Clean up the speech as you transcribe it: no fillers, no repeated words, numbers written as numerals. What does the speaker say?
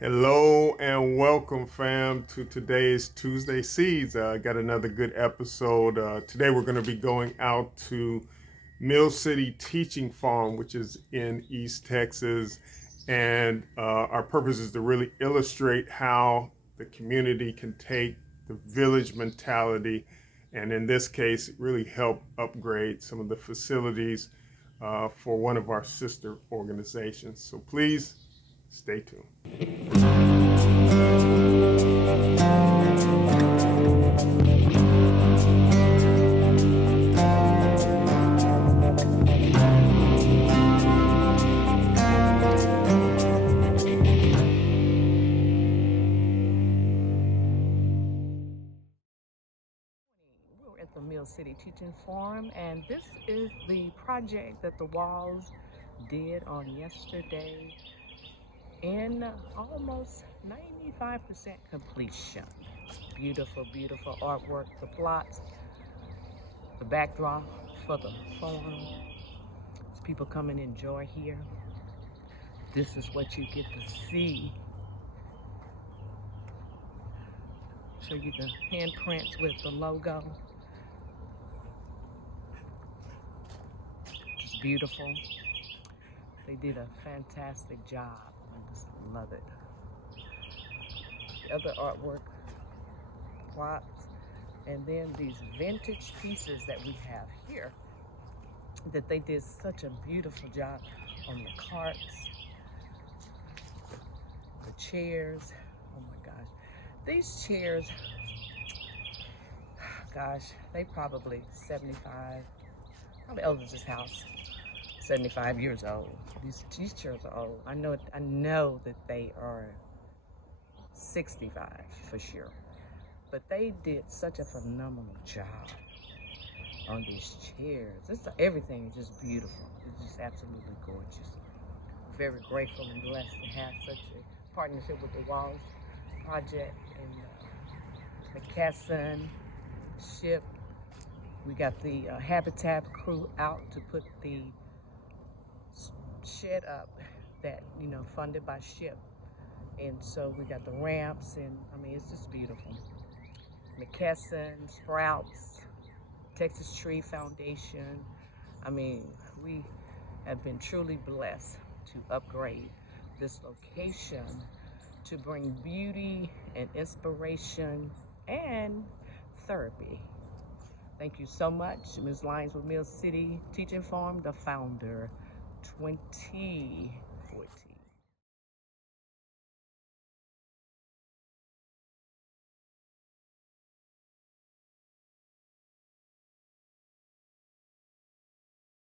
Hello and welcome, fam, to today's Tuesday Seeds. Got another good episode. Today we're going to be going out to Mill City Teaching Farm, which is in East Texas. And our purpose is to really illustrate how the community can take the village mentality and, in this case, really help upgrade some of the facilities for one of our sister organizations. So please stay tuned. We're at the Mill City Teaching Forum, and this is the project that the Walls did on yesterday in almost 95% completion. Beautiful, beautiful artwork, the plots, the backdrop for the forum. As people come and enjoy here, this is what you get to see. Show you the handprints with the logo. It's beautiful. They did a fantastic job. I just love it. The other artwork, plots, and then these vintage pieces that we have here that they did such a beautiful job on the carts, the chairs. Oh my gosh. These chairs, gosh, they probably 75. How old is this house? 75 years old. These chairs are old. I know that they are 65 for sure. But they did such a phenomenal job on these chairs. Everything is just beautiful. It's just absolutely gorgeous. Very grateful and blessed to have such a partnership with the Walls Project and McKesson, SHIP. We got the Habitat crew out to put the shed up that, funded by SHIP. And so we got the ramps, and it's just beautiful. McKesson, Sprouts, Texas Tree Foundation. We have been truly blessed to upgrade this location to bring beauty and inspiration and therapy. Thank you so much, Ms. Lyons with Mill City Teaching Farm, the founder, 20